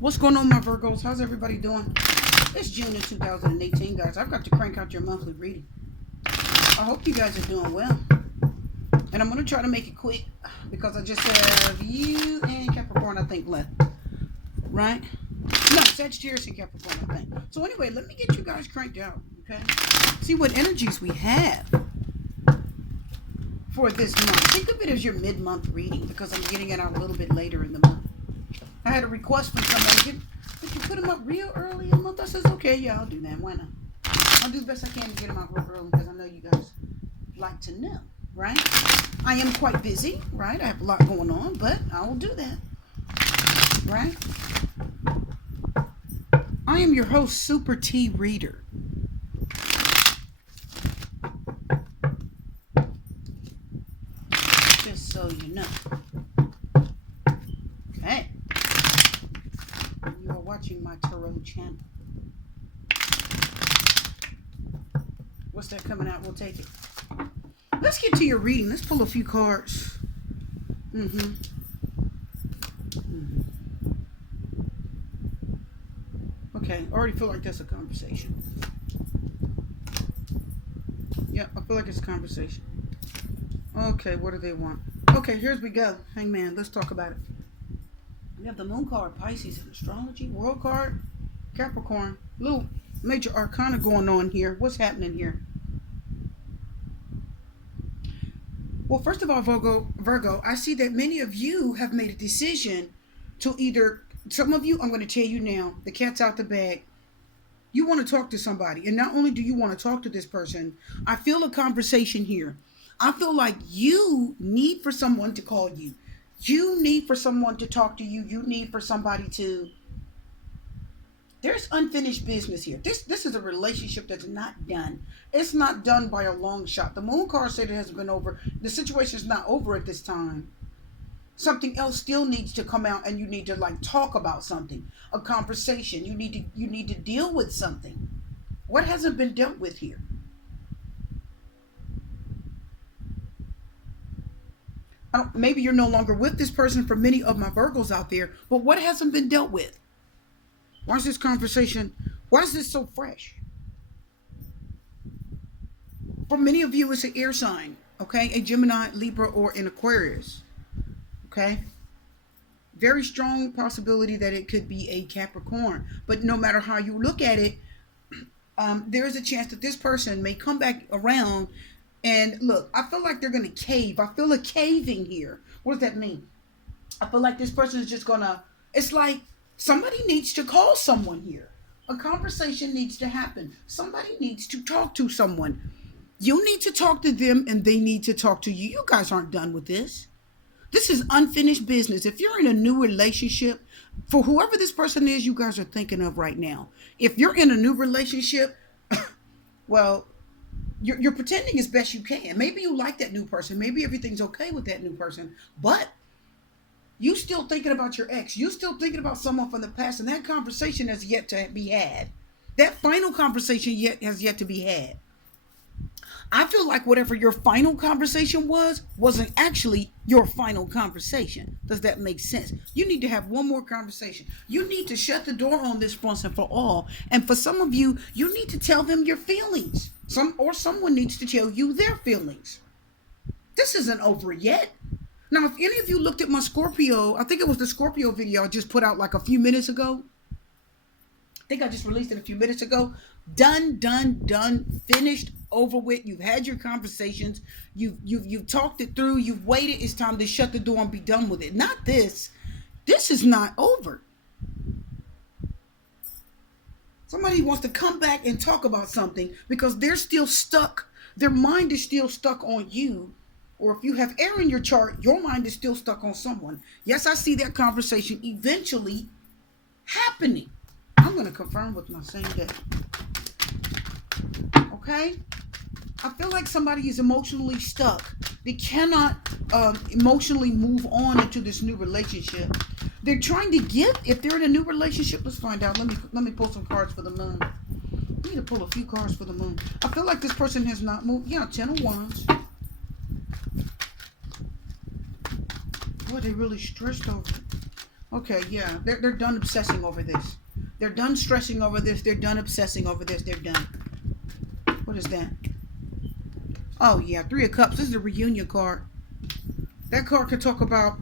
What's going on, my Virgos? How's everybody doing? It's June of 2018, guys. I've got to crank out your monthly reading. I hope you guys are doing well. And I'm going to try to make it quick because I just have you and Capricorn, I think, left. Right? No, Sagittarius and Capricorn, I think. So anyway, let me get you guys cranked out, okay? See what energies we have for this month. Think of it as your mid-month reading because I'm getting it out a little bit later in the month. I had a request from somebody. Could you put them up real early in the month? I says, okay, yeah, I'll do that. Why not? I'll do the best I can to get them out real early because I know you guys like to know, right? I am quite busy, right? I have a lot going on, but I will do that, right? I am your host, Super T Reader. Just so you know. Okay. You are watching my tarot channel. What's that coming out? We'll take it. Let's get to your reading. Let's pull a few cards. Okay, I already feel like that's a conversation. Yeah, I feel like it's a conversation. Okay, what do they want? Okay, here's we go. Hangman, let's talk about it. We have the Moon card, Pisces, and Astrology, World card, Capricorn. Little major arcana going on here. What's happening here? Well, first of all, Virgo, I see that many of you have made a decision to either, some of you, I'm going to tell you now, the cat's out the bag. You want to talk to somebody. And not only do you want to talk to this person, I feel a conversation here. I feel like you need for someone to call you. You need for someone to talk to you. You need for somebody to... There's unfinished business here. This is a relationship that's not done. It's not done by a long shot. The Moon card said it hasn't been over. The situation is not over at this time. Something else still needs to come out, and you need to talk about something. A conversation. You need to deal with something. What hasn't been dealt with here? Maybe you're no longer with this person for many of my Virgos out there, but what hasn't been dealt with? Why is this conversation, why is this so fresh? For many of you, it's an air sign, okay? A Gemini, Libra, or an Aquarius, okay? Very strong possibility that it could be a Capricorn. But no matter how you look at it, there is a chance that this person may come back around. And look, I feel like they're going to cave. I feel a caving here. What does that mean? I feel like this person is just going to, it's like somebody needs to call someone here. A conversation needs to happen. Somebody needs to talk to someone. You need to talk to them and they need to talk to you. You guys aren't done with this. This is unfinished business. If you're in a new relationship, for whoever this person is you guys are thinking of right now, if you're in a new relationship, well, you're pretending as best you can. Maybe you like that new person. Maybe everything's okay with that new person. But you still thinking about your ex. You still thinking about someone from the past. And that conversation has yet to be had. That final conversation has yet to be had. I feel like whatever your final conversation wasn't actually your final conversation. Does that make sense? You need to have one more conversation. You need to shut the door on this once and for all. And for some of you, you need to tell them your feelings. Someone needs to tell you their feelings. This isn't over yet. Now, if any of you looked at my Scorpio, I think it was the Scorpio video I just put out like a few minutes ago. I think I just released it a few minutes ago. Done, finished, over with. You've had your conversations. You've talked it through. You've waited. It's time to shut the door and be done with it. Not this. This is not over. Somebody wants to come back and talk about something because they're still stuck. Their mind is still stuck on you. Or if you have air in your chart, your mind is still stuck on someone. Yes, I see that conversation eventually happening. I'm going to confirm with my same day. Okay? I feel like somebody is emotionally stuck. They cannot emotionally move on into this new relationship. They're trying to give. If they're in a new relationship, let's find out. Let me pull some cards for the moon. I need to pull a few cards for the moon. I feel like this person has not moved. Yeah, 10 of Wands. Boy, they really stressed over it. Okay, yeah. They're done obsessing over this. They're done stressing over this. They're done obsessing over this. They're done. What is that? Oh, yeah. Three of Cups. This is a reunion card. That card can talk about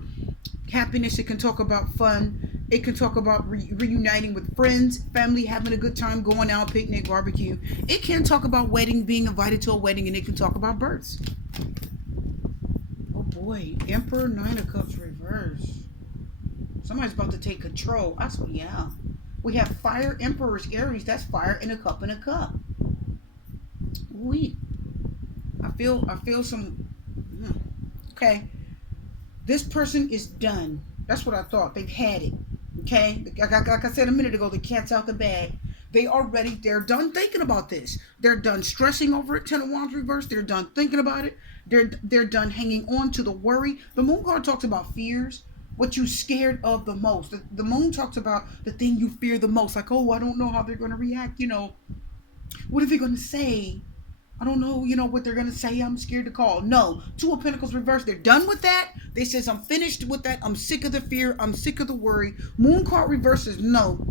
happiness. It can talk about fun. It can talk about reuniting with friends, family, having a good time, going out, picnic, barbecue. It can talk about wedding, being invited to a wedding, and it can talk about births. Oh boy, Emperor, Nine of Cups reverse. Somebody's about to take control. I saw, yeah. We have fire, Emperor's Aries. That's fire in a cup and a cup. We. I feel some. Okay. This person is done. That's what I thought. They've had it. Okay? Like I said a minute ago, the cat's out the bag. They are ready. They're done thinking about this. They're done stressing over it. Ten of Wands reverse. They're done thinking about it. They're done hanging on to the worry. The moon card talks about fears. What you scared of the most. The moon talks about the thing you fear the most. Like, oh, I don't know how they're going to react. What are they going to say? I don't know, what they're going to say. I'm scared to call. No. Two of Pentacles reverse. They're done with that. They says, I'm finished with that. I'm sick of the fear. I'm sick of the worry. Moon card reverses. No.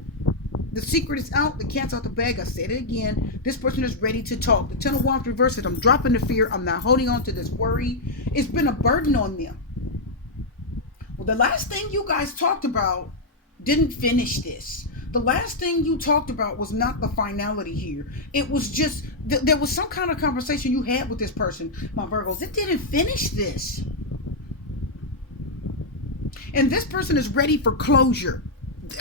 The secret is out. The cat's out the bag. I said it again. This person is ready to talk. The Ten of Wands reverses. I'm dropping the fear. I'm not holding on to this worry. It's been a burden on them. Well, the last thing you guys talked about didn't finish this. The last thing you talked about was not the finality here. It was just, there was some kind of conversation you had with this person, my Virgos. It didn't finish this. And this person is ready for closure.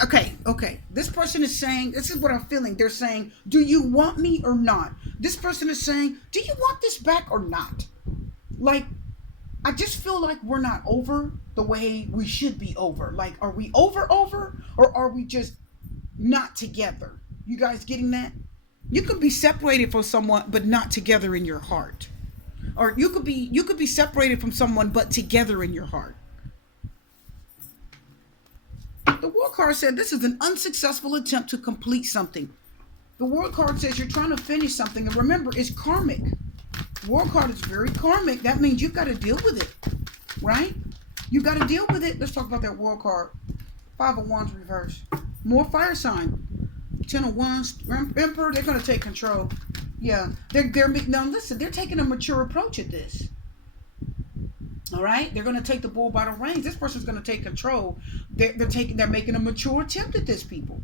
Okay. This person is saying, this is what I'm feeling. They're saying, do you want me or not? This person is saying, do you want this back or not? Like, I just feel like we're not over the way we should be over. Like, are we over, or are we just not together? You guys getting that? You could be separated from someone but not together in your heart. Or you could be separated from someone but together in your heart. The World card said this is an unsuccessful attempt to complete something. The World card says you're trying to finish something, and remember, it's karmic. World card is very karmic. That means you've got to deal with it, right? You got to deal with it. Let's talk about that World card. Five of Wands reverse. More fire sign. Ten of Wands. Emperor, they're going to take control. Yeah. Now listen, they're taking a mature approach at this. All right? They're going to take the bull by the reins. This person's going to take control. They're making a mature attempt at this, people.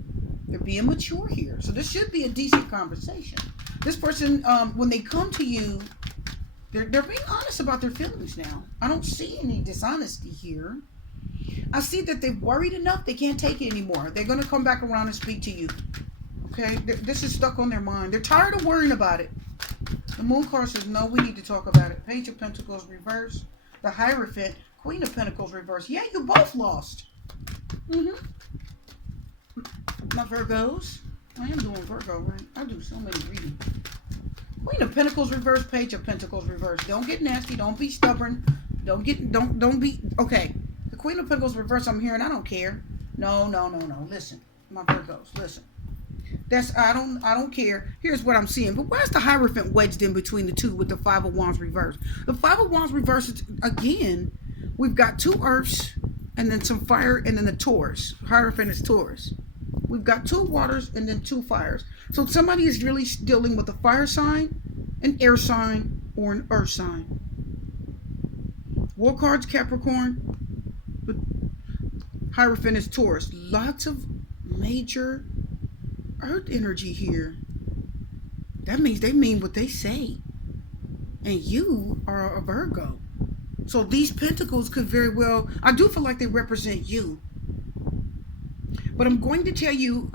They're being mature here. So this should be a decent conversation. This person, when they come to you, they're being honest about their feelings now. I don't see any dishonesty here. I see that they've worried enough. They can't take it anymore. They're going to come back around and speak to you. Okay? This is stuck on their mind. They're tired of worrying about it. The Moon card says, no, we need to talk about it. Page of Pentacles reverse. The Hierophant. Queen of Pentacles reverse. Yeah, you both lost. My Virgos. I am doing Virgo, right? I do so many readings. Queen of Pentacles reverse, Page of Pentacles reverse. Don't get nasty. Don't be stubborn. Don't be. Okay. The Queen of Pentacles reverse, I'm hearing, I don't care. No. Listen, my Virgos, listen. I don't care. Here's what I'm seeing. But where's the Hierophant wedged in between the two with the Five of Wands reverse? The Five of Wands reverse is, again, we've got two Earths and then some fire and then the Taurus. Hierophant is Taurus. We've got two waters and then two fires. So somebody is really dealing with a fire sign, an air sign, or an earth sign. War cards, Capricorn. The Hierophant is Taurus. Lots of major earth energy here. That means they mean what they say. And you are a Virgo. So these pentacles could very well, I do feel like they represent you. But I'm going to tell you,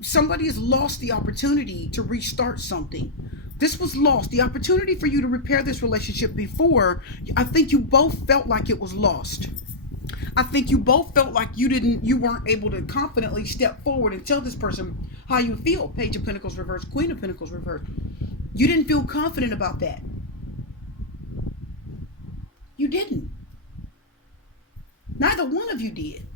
somebody has lost the opportunity to restart something. This was lost. The opportunity for you to repair this relationship before, I think you both felt like it was lost. I think you both felt like you weren't able to confidently step forward and tell this person how you feel. Page of Pentacles reverse, Queen of Pentacles reverse. You didn't feel confident about that. You didn't. Neither one of you did.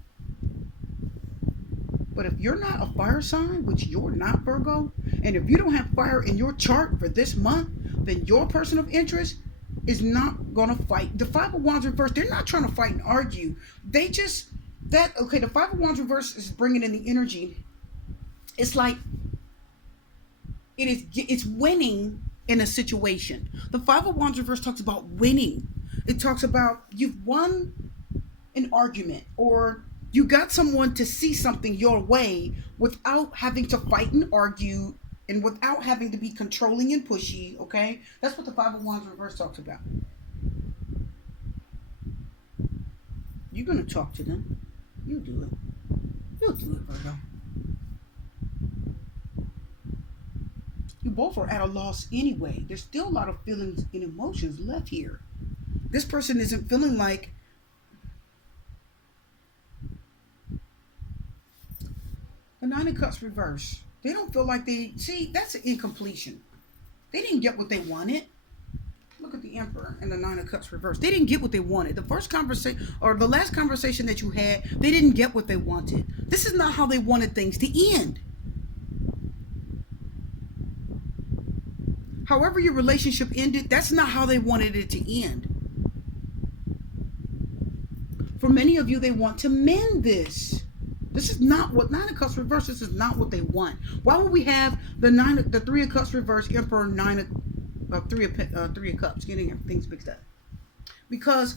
But if you're not a fire sign, which you're not, Virgo, and if you don't have fire in your chart for this month, then your person of interest is not going to fight. The Five of Wands reverse, they're not trying to fight and argue. They just, that, okay, the Five of Wands reverse is bringing in the energy. It's like it's winning in a situation. The Five of Wands reverse talks about winning. It talks about you've won an argument, or you got someone to see something your way without having to fight and argue, and without having to be controlling and pushy. Okay, that's what the Five of Wands reverse talks about. You're gonna talk to them. You'll do it. You'll do it, Virgo. You both are at a loss anyway. There's still a lot of feelings and emotions left here. This person isn't feeling like the Nine of Cups reverse. They don't feel like they see. That's an incompletion. They didn't get what they wanted. Look at the Emperor and the Nine of Cups reverse. They didn't get what they wanted. The first conversation or the last conversation that you had, they didn't get what they wanted. This is not how they wanted things to end. However your relationship ended, that's not how they wanted it to end. For many of you, they want to mend this. This is not what Nine of Cups reverse. This is not what they want. Why would we have the Three of Cups reverse, Emperor, Three of Cups, getting things mixed up? Because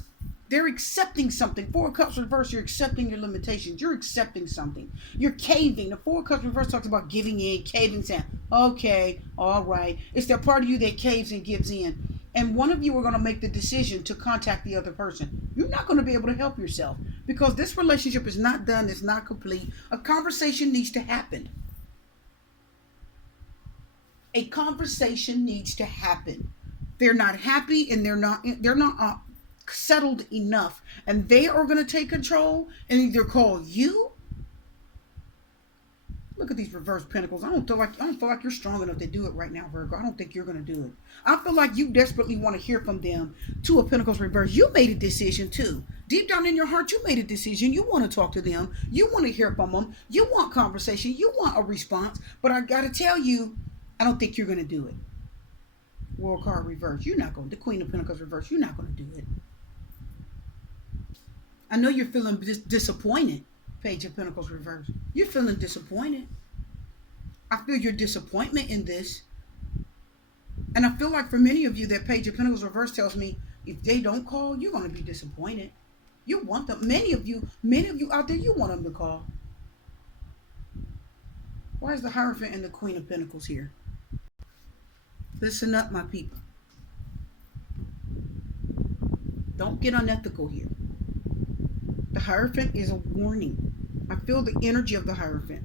they're accepting something. Four of Cups reverse, you're accepting your limitations. You're accepting something. You're caving. The Four of Cups reverse talks about giving in, caving, saying, okay, all right. It's that part of you that caves and gives in. And one of you are going to make the decision to contact the other person. You're not going to be able to help yourself because this relationship is not done. It's not complete. A conversation needs to happen. A conversation needs to happen. They're not happy and they're not settled enough, and they are going to take control and either call you. Look at these reverse pentacles. I don't feel like you're strong enough to do it right now, Virgo. I don't think you're going to do it. I feel like you desperately want to hear from them. Two of Pentacles reverse. You made a decision too. Deep down in your heart, you made a decision. You want to talk to them. You want to hear from them. You want conversation. You want a response. But I got to tell you, I don't think you're going to do it. World card reverse. You're not going to. The Queen of Pentacles reverse. You're not going to do it. I know you're feeling disappointed. Page of Pentacles reverse. You're feeling disappointed. I feel your disappointment in this. And I feel like for many of you, that Page of Pentacles reverse tells me if they don't call, you're going to be disappointed. You want them. Many of you out there, you want them to call. Why is the Hierophant and the Queen of Pentacles here? Listen up, my people. Don't get unethical here. The Hierophant is a warning. I feel the energy of the Hierophant.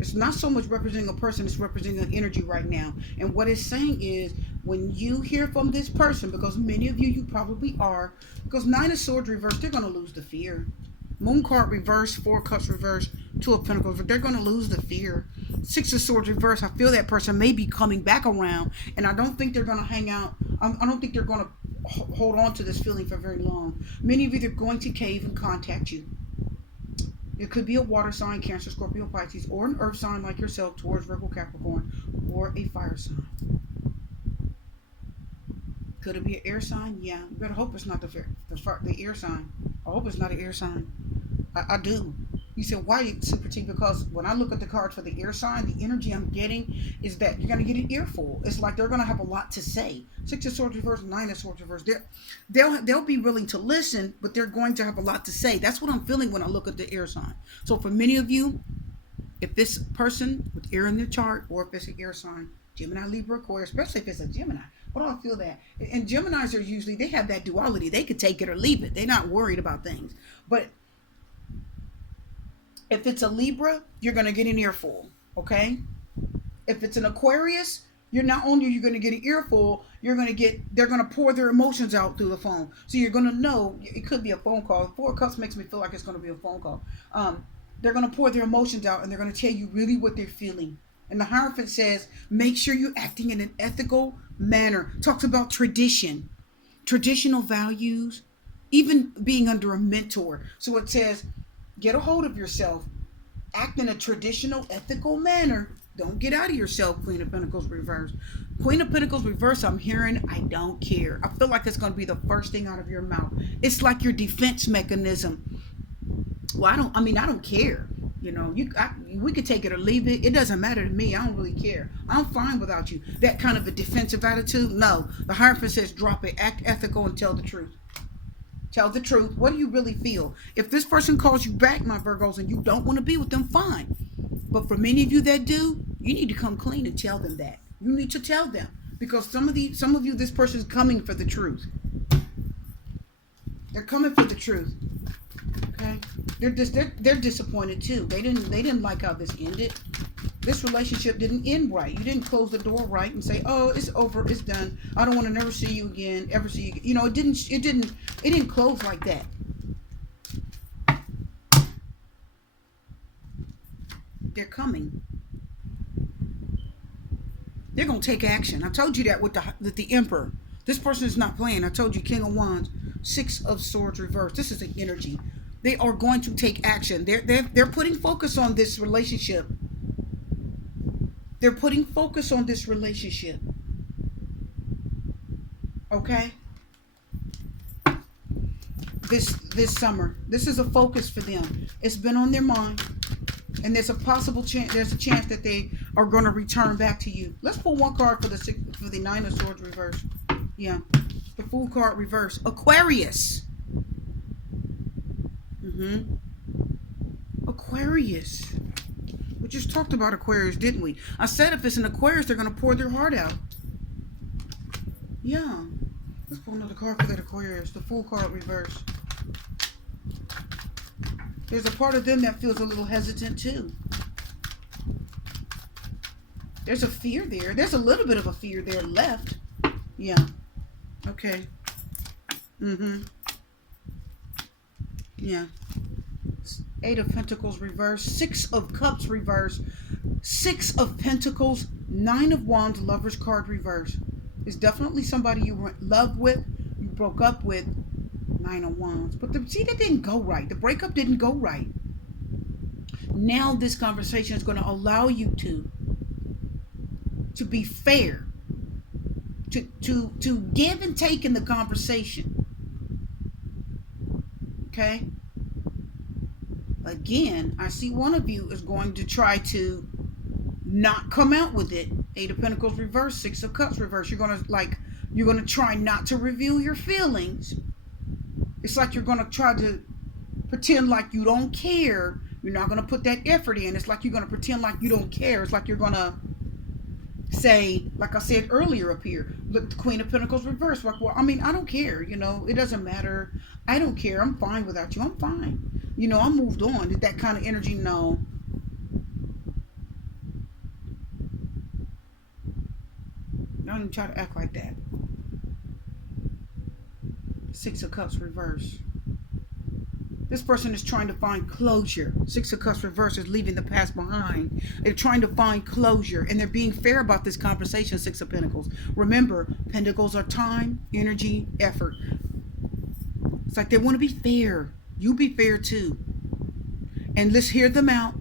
It's not so much representing a person, it's representing an energy right now. And what it's saying is, when you hear from this person, because many of you probably are, because Nine of Swords reverse, they're going to lose the fear. Moon card reverse, Four of Cups reverse, Two of Pentacles, they're going to lose the fear. Six of Swords reverse, I feel that person may be coming back around, and I don't think they're going to hang out. I don't think they're going to hold on to this feeling for very long. Many of you are going to cave and contact you. It could be a water sign, Cancer, Scorpio, Pisces, or an earth sign like yourself, Taurus, Virgo, Capricorn, or a fire sign. Could it be an air sign? Yeah. You better hope it's not the air sign. I hope it's not an air sign. I do. You said, why, Super T? Because when I look at the cards for the air sign, the energy I'm getting is that you're going to get an earful. It's like they're going to have a lot to say. Six of Swords reverse, Nine of Swords reverse. They'll be willing to listen, but they're going to have a lot to say. That's what I'm feeling when I look at the air sign. So for many of you, if this person with air in their chart, or if it's an air sign, Gemini, Libra, Aquarius, especially if it's a Gemini. But I feel that. And Geminis are usually, they have that duality. They could take it or leave it. They're not worried about things. But if it's a Libra, you're going to get an earful, okay? If it's an Aquarius, you're not only are you going to get an earful, they're going to pour their emotions out through the phone. So you're going to know, it could be a phone call. Four of Cups makes me feel like it's going to be a phone call. They're going to pour their emotions out, and they're going to tell you really what they're feeling. And the Hierophant says, make sure you're acting in an ethical manner. Talks about tradition, traditional values, even being under a mentor. So it says, get a hold of yourself. Act in a traditional, ethical manner. Don't get out of yourself, Queen of Pentacles reverse. Queen of Pentacles reverse, I'm hearing, I don't care. I feel like it's going to be the first thing out of your mouth. It's like your defense mechanism. Well, I don't care. We could take it or leave it. It doesn't matter to me. I don't really care. I'm fine without you. That kind of a defensive attitude. No, the Hierophant says drop it. Act ethical and tell the truth. Tell the truth. What do you really feel? If this person calls you back, my Virgos, and you don't want to be with them, fine. But for many of you that do, you need to come clean and tell them that. You need to tell them, because some of you, this person's coming for the truth. They're coming for the truth. Okay, they're disappointed too. They didn't like how this ended. This relationship didn't end right. You didn't close the door right and say, "Oh, it's over, it's done. I don't want to never see you again, ever see you again." It didn't close like that. They're coming. They're gonna take action. I told you that with the Emperor. This person is not playing. I told you, King of Wands, Six of Swords reversed. This is an energy. They are going to take action. They're putting focus on this relationship. They're putting focus on this relationship. Okay? This summer. This is a focus for them. It's been on their mind. And there's a possible chance, there's a chance that they are going to return back to you. Let's pull one card for the Nine of Swords reverse. Yeah. The Fool card reverse. Aquarius. Aquarius. We just talked about Aquarius, didn't we? I said if it's an Aquarius, they're going to pour their heart out. Yeah. Let's pull another card for that Aquarius. The Fool card reverse. There's a part of them that feels a little hesitant too. There's a fear there. There's a little bit of a fear there left. Yeah. Okay. Yeah. Eight of Pentacles reverse. Six of Cups reverse. Six of Pentacles. Nine of Wands. Lover's card reverse. It's definitely somebody you were in love with, you broke up with. Nine of Wands. But see, that didn't go right. The breakup didn't go right. Now this conversation is going to allow you to be fair. To give and take in the conversation. Okay? Again, I see one of you is going to try to not come out with it. Eight of Pentacles reverse, Six of Cups reverse. You're going to try not to reveal your feelings. It's like you're going to try to pretend like you don't care. You're not going to put that effort in. It's like you're going to pretend like you don't care. It's like you're going to say, like I said earlier up here, look, the Queen of Pentacles reverse. Like, well, I mean, I don't care. It doesn't matter. I don't care. I'm fine without you. I'm fine. I moved on. That kind of energy, no. Don't even try to act like that. Six of Cups reverse. This person is trying to find closure. Six of Cups reverse is leaving the past behind. They're trying to find closure, and they're being fair about this conversation. Six of Pentacles. Remember, Pentacles are time, energy, effort. It's like they want to be fair. You be fair too. And let's hear them out.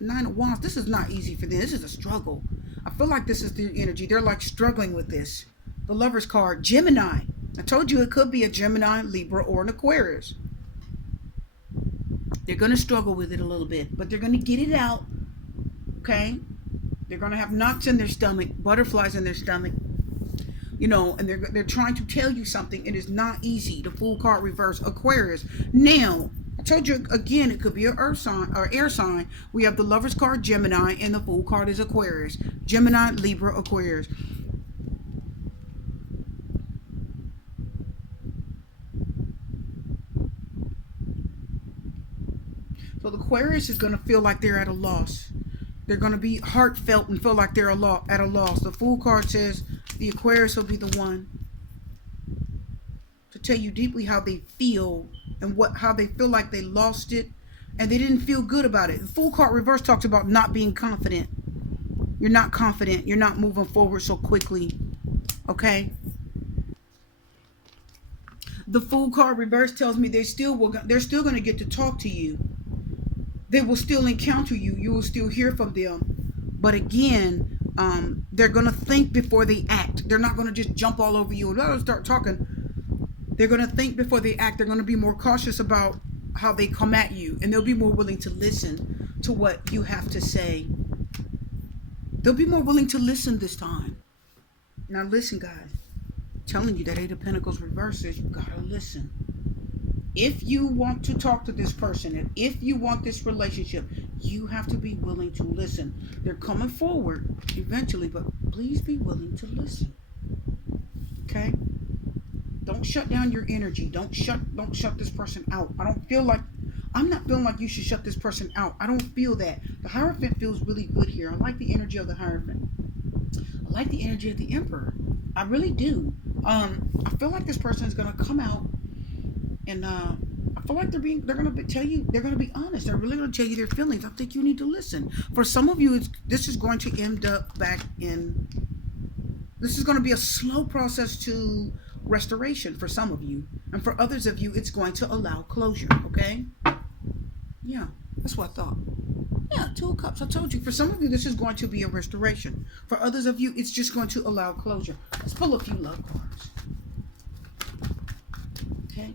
Nine of Wands. This is not easy for them. This is a struggle. I feel like this is the energy. They're like struggling with this. The Lover's card. Gemini. I told you it could be a Gemini, Libra, or an Aquarius. They're going to struggle with it a little bit, but they're going to get it out. Okay? They're going to have knots in their stomach, butterflies in their stomach. And they're trying to tell you something. It is not easy. The Fool card reverse, Aquarius. Now, I told you again, it could be an earth sign or air sign. We have the Lover's card, Gemini, and the Fool card is Aquarius. Gemini, Libra, Aquarius. So the Aquarius is going to feel like they're at a loss. They're going to be heartfelt and feel like they're at a loss. The Fool card says the Aquarius will be the one to tell you deeply how they feel and how they feel like they lost it and they didn't feel good about it. The Fool card reverse talks about not being confident. You're not confident. You're not moving forward so quickly. Okay? The Fool card reverse tells me they're still going to get to talk to you. They will still encounter you. You will still hear from them. But again, they're going to think before they act. They're not going to just jump all over you and start talking. They're going to think before they act. They're going to be more cautious about how they come at you, and they'll be more willing to listen to what you have to say. They'll be more willing to listen this time. Now listen, guys. I'm telling you that Eight of Pentacles reverses, you gotta listen. If you want to talk to this person, and if you want this relationship, you have to be willing to listen. They're coming forward eventually, but please be willing to listen. Okay? Don't shut down your energy. Don't shut this person out. I'm not feeling like you should shut this person out. I don't feel that. The Hierophant feels really good here. I like the energy of the Hierophant. I like the energy of the Emperor. I really do. I feel like this person is gonna come out, and I feel like they're gonna be honest. They're really gonna tell you their feelings. I think you need to listen. For some of you, this is going to end up back in. This is going to be a slow process to restoration for some of you, and for others of you, it's going to allow closure. Okay? Yeah, that's what I thought. Yeah, Two of Cups. I told you. For some of you, this is going to be a restoration. For others of you, it's just going to allow closure. Let's pull a few love cards. Okay.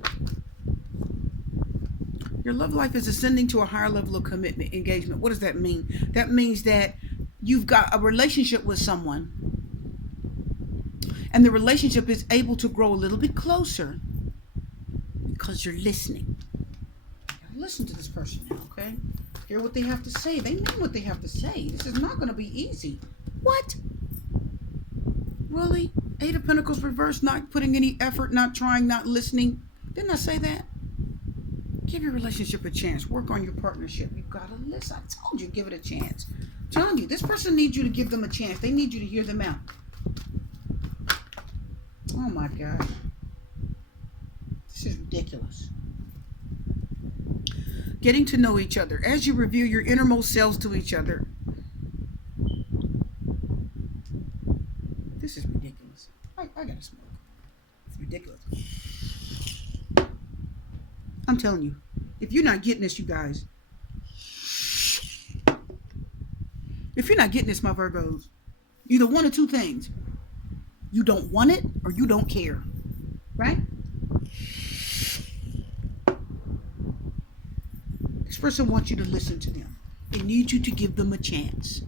Your love life is ascending to a higher level of commitment, engagement. What does that mean? That means that you've got a relationship with someone, and the relationship is able to grow a little bit closer because you're listening. Listen to this person now, okay? Hear what they have to say. They mean what they have to say. This is not going to be easy. What? Really? Eight of Pentacles reversed, not putting any effort, not trying, not listening. Didn't I say that? Give your relationship a chance. Work on your partnership. You've got to listen. I told you, give it a chance. I'm telling you, this person needs you to give them a chance. They need you to hear them out. Oh my God. This is ridiculous. Getting to know each other. As you reveal your innermost selves to each other. This is ridiculous. I gotta smoke. It's ridiculous. I'm telling you. If you're not getting this, you guys. If you're not getting this, my Virgos, either one of two things. You don't want it or you don't care. Right? This person wants you to listen to them. They need you to give them a chance.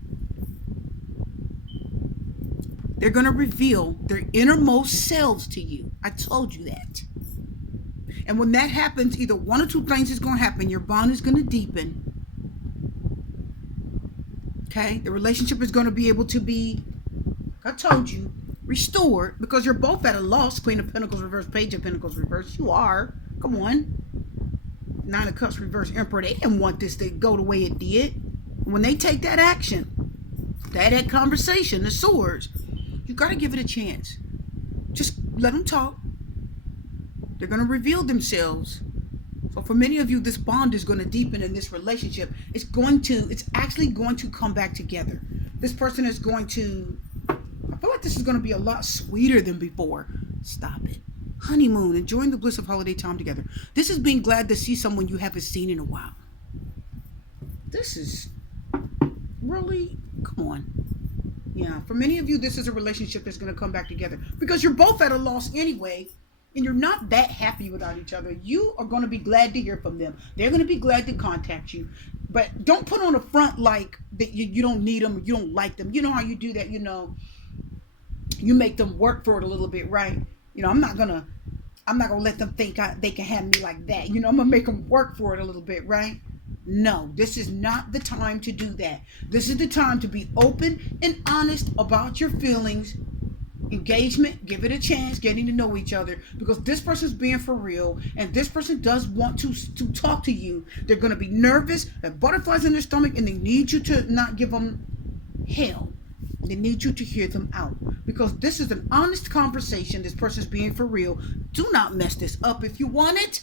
They're going to reveal their innermost selves to you. I told you that. And when that happens, either one or two things is going to happen. Your bond is going to deepen. Okay? The relationship is going to be able to be, I told you, restored, because you're both at a loss. Queen of Pentacles reverse, Page of Pentacles reverse. You are. Come on. Nine of Cups reverse, Emperor. They didn't want this to go the way it did. When they take that action, that conversation, the swords, you got to give it a chance. Just let them talk. They're going to reveal themselves. So for many of you, this bond is going to deepen in this relationship. It's actually going to come back together. This person is going to, I feel like this is going to be a lot sweeter than before. Stop it. Honeymoon, enjoying the bliss of holiday time together. This is being glad to see someone you haven't seen in a while. This is really, come on. Yeah, for many of you, this is a relationship that's going to come back together because you're both at a loss anyway, and you're not that happy without each other. You are going to be glad to hear from them. They're going to be glad to contact you, but don't put on a front like that you don't need them, you don't like them. You know how you do that, you make them work for it a little bit, right? I'm not gonna let them think they can have me like that. I'm gonna make them work for it a little bit, right? No, this is not the time to do that. This is the time to be open and honest about your feelings. Engagement, give it a chance, getting to know each other, because this person's being for real, and this person does want to talk to you. They're gonna be nervous, have butterflies in their stomach, and they need you to not give them hell. They need you to hear them out, because this is an honest conversation. This person's being for real. Do not mess this up if you want it,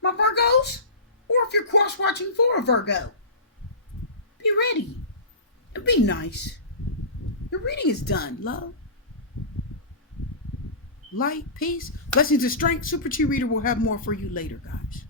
my Virgos, or if you're cross-watching for a Virgo. Be ready and be nice. Your reading is done, love. Light, peace, blessings and strength. Super Chi Reader will have more for you later, guys.